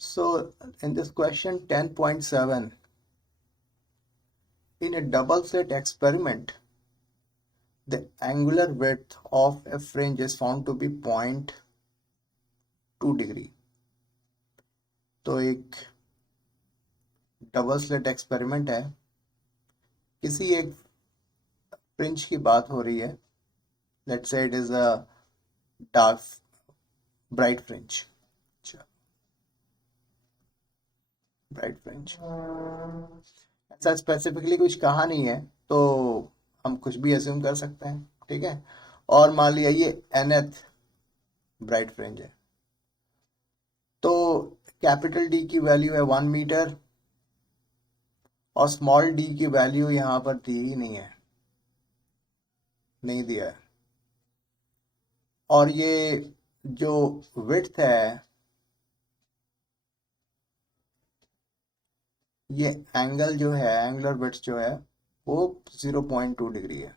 So in this question 10.7, in a double slit experiment, the angular width of a fringe is found to be 0.2 degree. तो एक double slit experiment है, किसी एक fringe की बात हो रही है. Let's say it is a dark bright fringe. Bright fringe ऐसा स्पेसिफिकली कुछ कहा नहीं है, तो हम कुछ भी अज्यूम कर सकते हैं. ठीक है. और मान लिया ये nth ब्राइट फ्रिंज है, तो कैपिटल डी की वैल्यू है 1 मीटर और स्मॉल डी की वैल्यू यहाँ पर दी ही नहीं है, नहीं दिया है. और ये जो विड्थ है, ये एंगल जो है, एंगुलर विड्थ जो है वो 0.2 डिग्री है.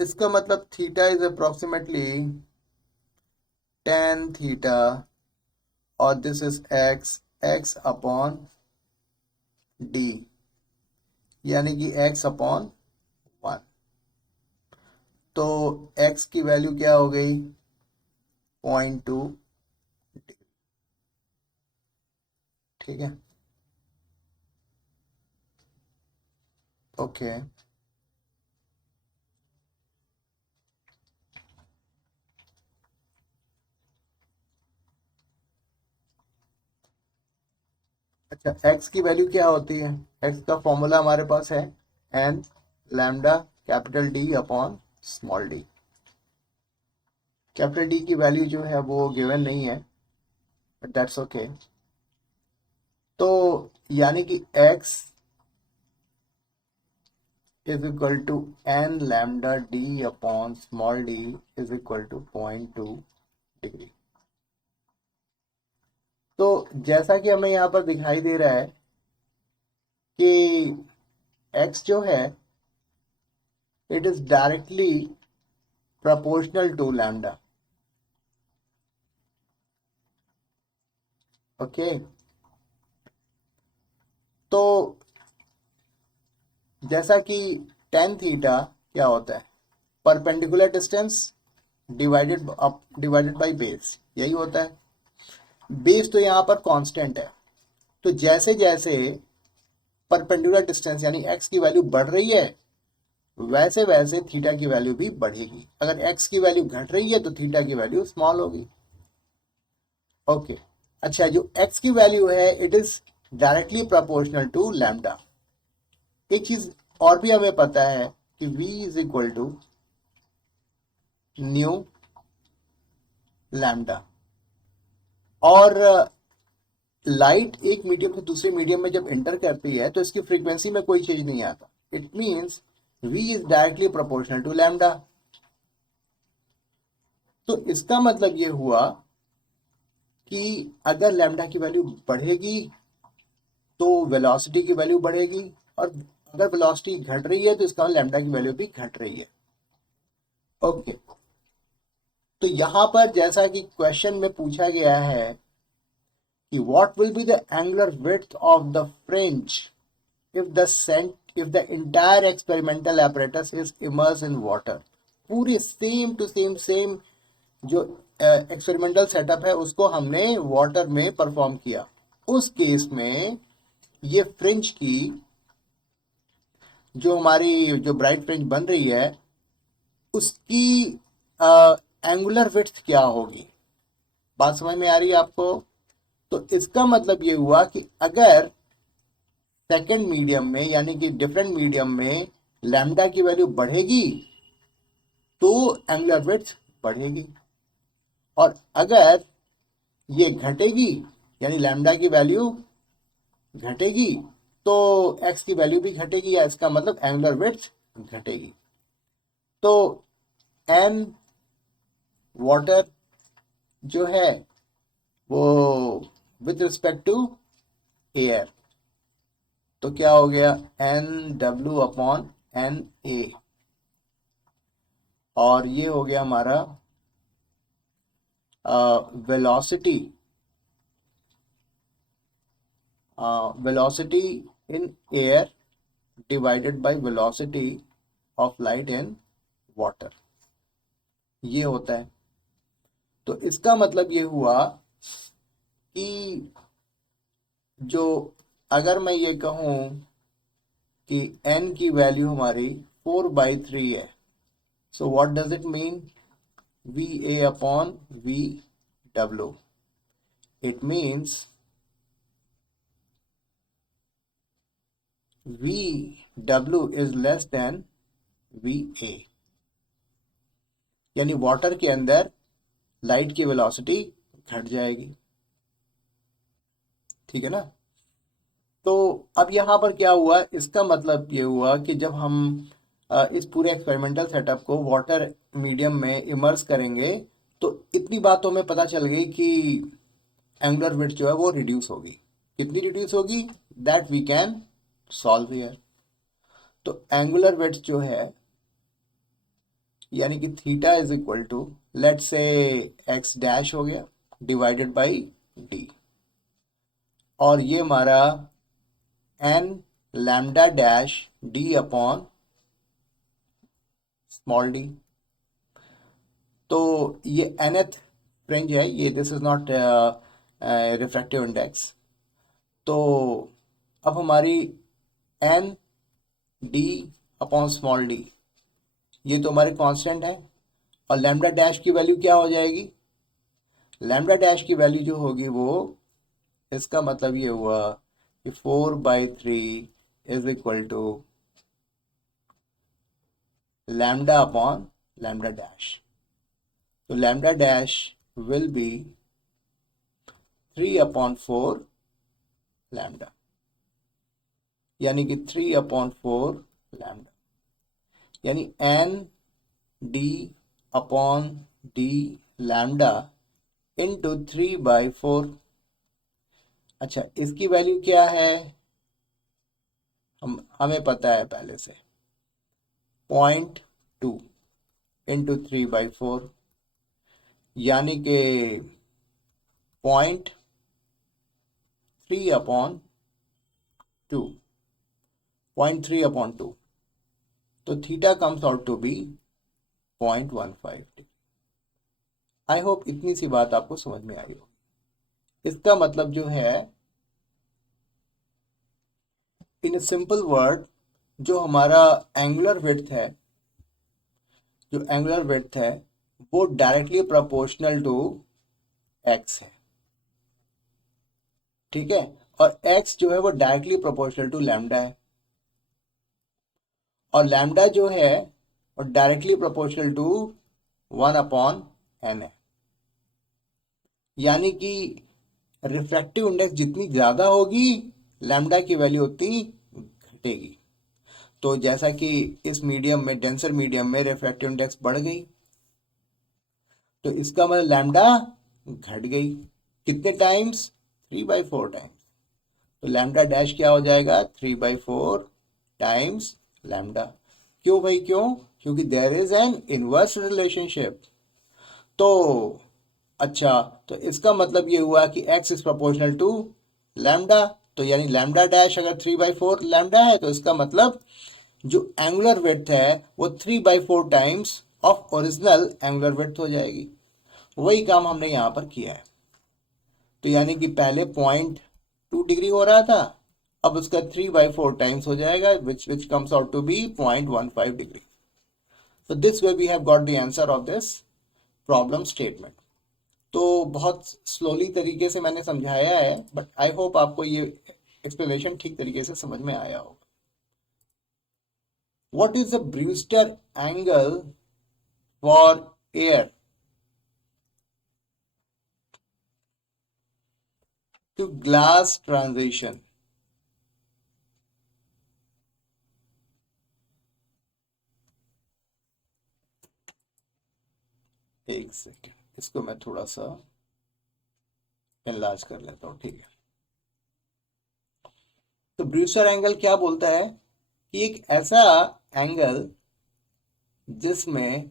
इसका मतलब theta is approximately tan theta और this is x upon D, यानी कि x अपॉन 1. तो x की वैल्यू क्या हो गई? 0.2. ठीक है. ओके. अच्छा, x की वैल्यू क्या होती है? x का फॉर्मूला हमारे पास है n lambda capital D upon small D. Capital D की वैल्यू जो है वो गिवन नहीं है, बट दैट्स ओके. तो यानी कि x is equal to n lambda d upon small d is equal to 0.2 degree. तो जैसा कि हमें यहाँ पर दिखाई दे रहा है कि x जो है it is directly proportional to lambda. Okay. तो जैसा कि tan थीटा क्या होता है? Perpendicular distance divided by base, यही होता है. बेस तो यहाँ पर कांस्टेंट है, तो जैसे जैसे परपेंडिकुलर डिस्टेंस यानी x की वैल्यू बढ़ रही है, वैसे वैसे थीटा की वैल्यू भी बढ़ेगी. अगर x की वैल्यू घट रही है तो थीटा की वैल्यू स्मॉल होगी. ओके. अच्छा, जो x की वैल्यू है it is directly proportional to lambda. एक चीज और भी हमें पता है कि v is equal to nu lambda. और लाइट एक मीडियम से दूसरे मीडियम में जब एंटर करती है तो इसकी फ्रीक्वेंसी में कोई चेंज नहीं आता. It means v is directly proportional to lambda. तो इसका मतलब ये हुआ कि अगर लैम्डा की वैल्यू बढ़ेगी तो वेलोसिटी की वैल्यू बढ़ेगी, और अगर वेलोसिटी घट रही है तो इसका लैम्डा की वैल्यू भी घट रही है. ओके. तो यहां पर जैसा कि क्वेश्चन में पूछा गया है कि what will be the angular width of the fringe if the entire experimental apparatus is immersed in water. पूरी सेम टू सेम जो एक्सपेरिमेंटल सेटअप है उसको हमने वाटर में परफॉर्म किया. उस केस में ये फ्रिंज की जो हमारी जो ब्राइट फ्रिंज बन रही है उसकी एंगुलर विड्थ क्या होगी? बात समझ में आ रही है आपको? तो इसका मतलब ये हुआ कि अगर सेकेंड मीडियम में यानी कि डिफरेंट मीडियम में लैम्डा की वैल्यू बढ़ेगी तो एंगुलर विड्थ बढ़ेगी, और अगर ये घटेगी यानी लैम्डा की वैल्यू घटेगी तो एक्स की वैल्यू भी घटेगी, या इसका मतलब एंगुलर विड्थ घटेगी. तो एन वाटर जो है वो विथ रिस्पेक्ट टू एयर, तो क्या हो गया? एन डब्ल्यू अपॉन एन ए, और ये हो गया हमारा velocity velocity in air divided by velocity of light in water, ये होता है। तो इसका मतलब ये हुआ कि जो, अगर मैं ये कहूँ कि n की वैल्यू हमारी 4/3 है, so what does it mean? V A upon V W, it means V W is less than V A, यानी वाटर के अंदर लाइट की वेलोसिटी घट जाएगी। ठीक है ना? तो अब यहाँ पर क्या हुआ, इसका मतलब ये हुआ कि जब हम इस पूरे एक्सपेरिमेंटल सेटअप को वाटर मीडियम में इमर्स करेंगे, तो इतनी बात तो हमें पता चल गई कि एंगुलर विड्थ जो है वो रिड्यूस होगी। कितनी रिड्यूस होगी? That we can solve here. तो एंगुलर विड्थ जो है, यानी कि theta is equal to, let's say x dash हो गया डिवाइडेड बाई डी, और ये हमारा n lambda dash d upon small d. तो ये nth फ्रिंज है, ये this is not refractive index. तो अब हमारी n D upon small d, ये तो हमारे कांस्टेंट है, और लैम्डा डैश की वैल्यू क्या हो जाएगी? लैम्डा डैश की वैल्यू जो होगी वो, इसका मतलब ये हुआ कि 4/3 is equal to lambda upon lambda dash. तो lambda dash will be 3/4 lambda, यानी कि 3/4 लैम्डा, यानी N D upon D lambda into 3/4। अच्छा, इसकी वैल्यू क्या है? हमें पता है पहले से, 0.2 इंटू 3/4, यानी कि 0.3/2, 0.3/2। तो theta comes out to be 0.15 degree. I hope इतनी सी बात आपको समझ में आई हो। इसका मतलब जो है, इन सिंपल वर्ड, जो हमारा एंगुलर विड्थ है, जो एंगुलर विड्थ है वो डायरेक्टली प्रोपोर्शनल टू एक्स है। ठीक है? और एक्स जो है वो डायरेक्टली प्रोपोर्शनल टू लैम्डा है, और लैम्डा जो है वो डायरेक्टली प्रोपोर्शनल टू 1/n है। यानी कि रिफ्रैक्टिव इंडेक्स जितनी ज्यादा होगी, लैम्डा की वैल्यू उतनी घटेगी। तो जैसा कि इस मीडियम में, डेंसर मीडियम में रिफ्रैक्टिव इंडेक्स बढ़ गई, तो इसका मतलब लैम्डा घट गई। कितने टाइम्स? 3/4 टाइम्स। तो लैम्डा डैश क्या हो जाएगा? 3/4 टाइम्स लैम्डा। क्यों भाई, क्यों? क्योंकि there is an inverse relationship. तो अच्छा, तो इसका मतलब ये हुआ कि x इज प्रोपोर्शनल टू लैम्डा। तो यानी लैम्डा डैश अगर 3/4 लैम्डा है, तो इसका मतलब जो एंगुलर विड्थ है वो 3/4 times of original angular width हो जाएगी। वही काम हमने यहाँ पर किया है। तो यानी कि पहले 0.2 डिग्री हो रहा था, अब उसका 3/4 टाइम्स हो जाएगा, which comes out to be 0.15 degree. So this way we have got the answer of this problem statement। तो बहुत स्लोली तरीके से मैंने समझाया है, बट आई होप आपको ये एक्सप्लेनेशन ठीक तरीके से समझ में आया होगा। What is the Brewster angle for air to glass transition? एक सेकेंड, इसको मैं थोड़ा सा इलाज कर लेता हूँ। ठीक है? तो ब्रूस्टर एंगल क्या बोलता है कि एक ऐसा एंगल जिसमें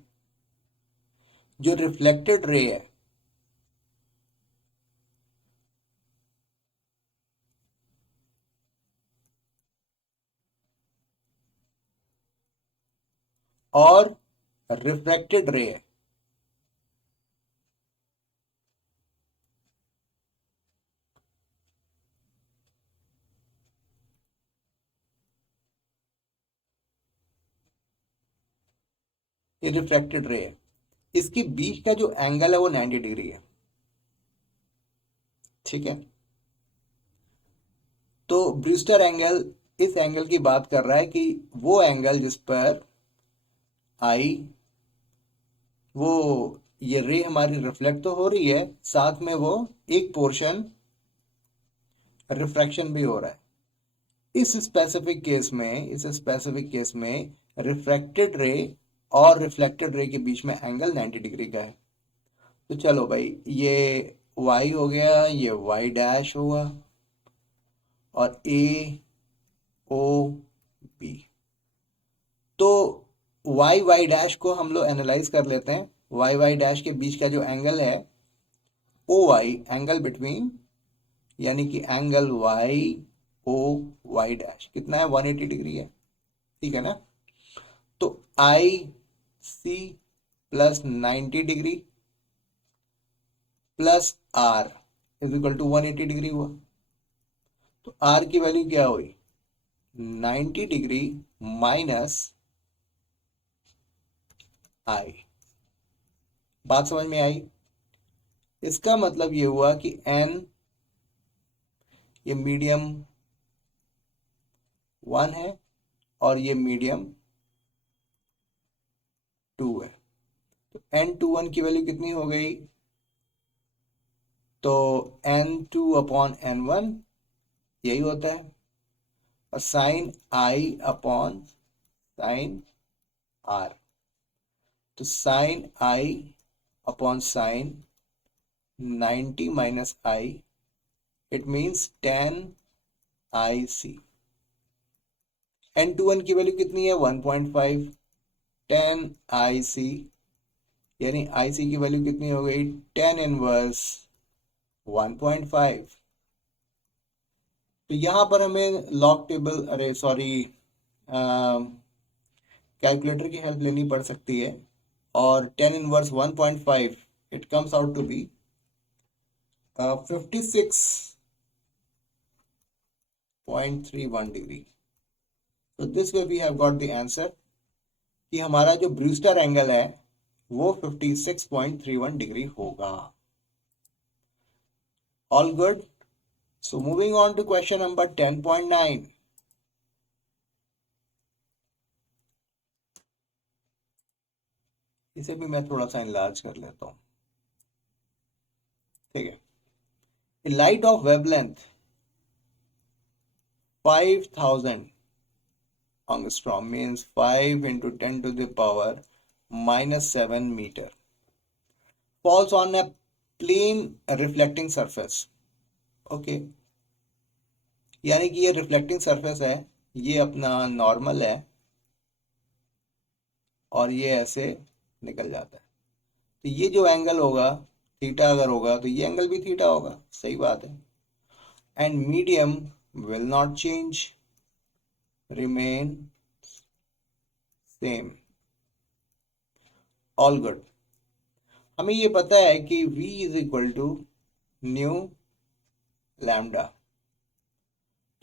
जो रिफ्लेक्टेड रे है और रिफ्रैक्टेड रे है। ये रिफ्रैक्टेड रे है, इसके बीच का जो एंगल है वो 90 डिग्री है। ठीक है, तो ब्रूस्टर एंगल इस एंगल की बात कर रहा है कि वो एंगल जिस पर आई वो ये रे हमारी रिफ्लेक्ट तो हो रही है, साथ में वो एक पोर्शन रिफ्रैक्शन भी हो रहा है। इस स्पेसिफिक केस में रिफ्रैक्टेड रे और रिफ्लेक्टेड रे के बीच में एंगल 90 डिग्री का है। तो चलो भाई, ये y हो गया, ये y डैश होगा, और ए ओ बी। तो वाई वाई डैश को हम लोग एनालाइज कर लेते हैं। वाई वाई डैश के बीच का जो एंगल है ओ वाई, एंगल बिटवीन, यानी कि angle Y O Y dash कितना है, 180 डिग्री है। ठीक है ना, तो I C plus 90 degree plus R is equal to 180 degree हुआ। तो आर की वैल्यू क्या हुई, 90 डिग्री माइनस आई। बात समझ में आई? इसका मतलब ये हुआ कि n ये मीडियम 1 है और ये मीडियम 2 है। तो n21 की वैल्यू कितनी हो गई, तो n2 अपॉन n1 यही होता है, और sine i upon sine r। तो sine i upon sine 90 minus i, it means 10 IC। n21 की वैल्यू कितनी है, 1.5, 10 IC, यानी IC की वैल्यू कितनी हो गई, 10 इनवर्स 1.5। तो यहां पर हमें लॉग टेबल, अरे सॉरी, कैलकुलेटर की हेल्प लेनी पड़ सकती है, और 10 inverse 1.5 it comes out to be 56.31 degree. तो this way we have got the answer कि हमारा जो ब्रूस्टर एंगल है वो 56.31 डिग्री होगा। All good. So moving on to question number 10.9। इसे भी मैं थोड़ा सा इनलार्ज कर लेता हूं। ठीक है, light of wavelength 5000 angstrom means 5 into 10 to the power minus 7 meter falls on a plane reflecting surface। Okay, यानी कि ये रिफ्लेक्टिंग सरफेस है, ये अपना नॉर्मल है और ये ऐसे निकल जाता है। तो ये जो एंगल होगा थीटा अगर होगा तो ये एंगल भी थीटा होगा, सही बात है। And medium will not change, remain same. All good. हमें ये पता है कि v is equal to nu lambda.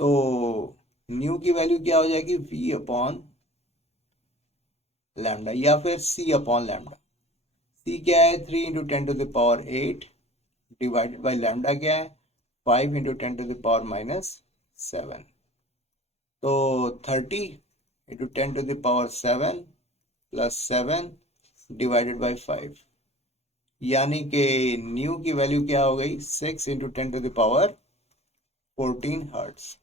तो न्यू की वैल्यू क्या हो जाएगी, v अपॉन लैम्डा, या फिर c अपॉन लैम्डा। c क्या है, 3 into 10 to the power 8 divided by lambda क्या है, 5 into 10 to the power minus 7। तो 30 into 10 to the power 7 plus 7 divided by 5, यानी कि न्यू की वैल्यू क्या हो गई, 6 into 10 to the power 14 hertz.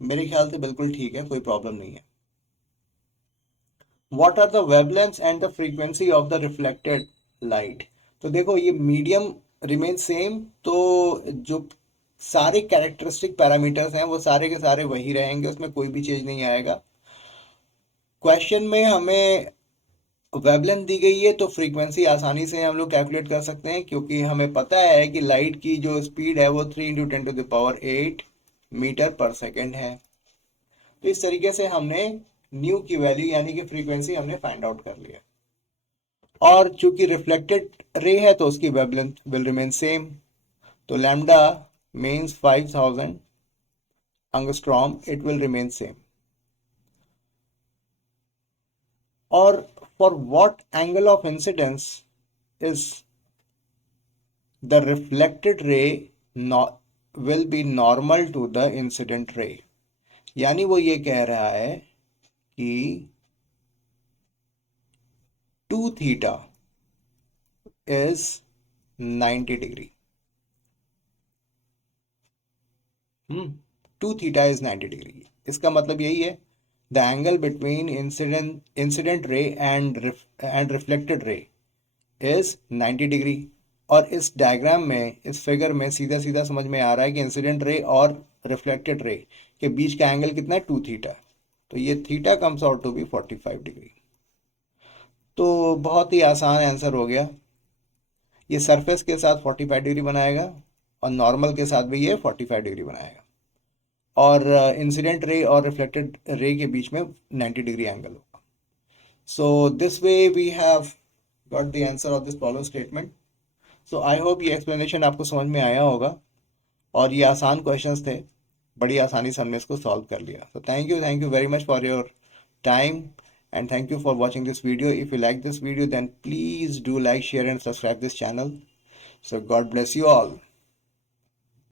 मेरे ख्याल से बिल्कुल ठीक है, कोई प्रॉब्लम नहीं है। What are the wavelengths and the frequency of the reflected light? तो देखो ये मीडियम रिमेन सेम, तो जो सारे कैरेक्टरिस्टिक पैरामीटर्स हैं वो सारे के सारे वही रहेंगे, उसमें कोई भी चेंज नहीं आएगा। क्वेश्चन में हमें वेवलेंथ दी गई है तो फ्रीक्वेंसी आसानी से हम लोग कैलकुलेट कर सकते हैं, क्योंकि हमें पता है कि लाइट की जो स्पीड है वो 3 into 10 to the power 8 metre पर सेकेंड है। तो इस तरीके से हमने न्यू की वैल्यू यानी कि फ्रीक्वेंसी हमने फाइंड आउट कर लिया। और चूंकि रिफ्लेक्टेड रे है तो उसकी वेवलेंथ विल रिमेन सेम, तो lambda means 5000 angstrom, it will remain same. Or for what angle of incidence is the reflected ray will be normal to the incident ray? यानी वो ये कह रहा है कि 2 theta is 90 degree. 2 theta is 90 degree. इसका मतलब यही है, the angle between incident ray and reflected ray is 90 degree. और इस डायग्राम में, इस फिगर में सीधा सीधा समझ में आ रहा है कि इंसिडेंट रे और रिफ्लेक्टेड रे के बीच का एंगल कितना है, 2 थीटा। तो ये theta comes out to be 45 degree. तो बहुत ही आसान आंसर हो गया। ये सरफेस के साथ 45 डिग्री बनाएगा और नॉर्मल के साथ भी ये 45 डिग्री बनाएगा, और इंसिडेंट रे और रिफ्लेक्टेड रे के बीच में 90 डिग्री एंगल होगा। So this way we have got the answer of this problem statement. So I hope ये एक्सप्लेनेशन आपको समझ में आया होगा, और ये आसान क्वेश्चंस थे, बड़ी आसानी से हमने इसको सॉल्व कर लिया। तो thank you very much for your time, and thank you for watching this video. If you like this video, then please do like, share and subscribe this channel. So God bless you all.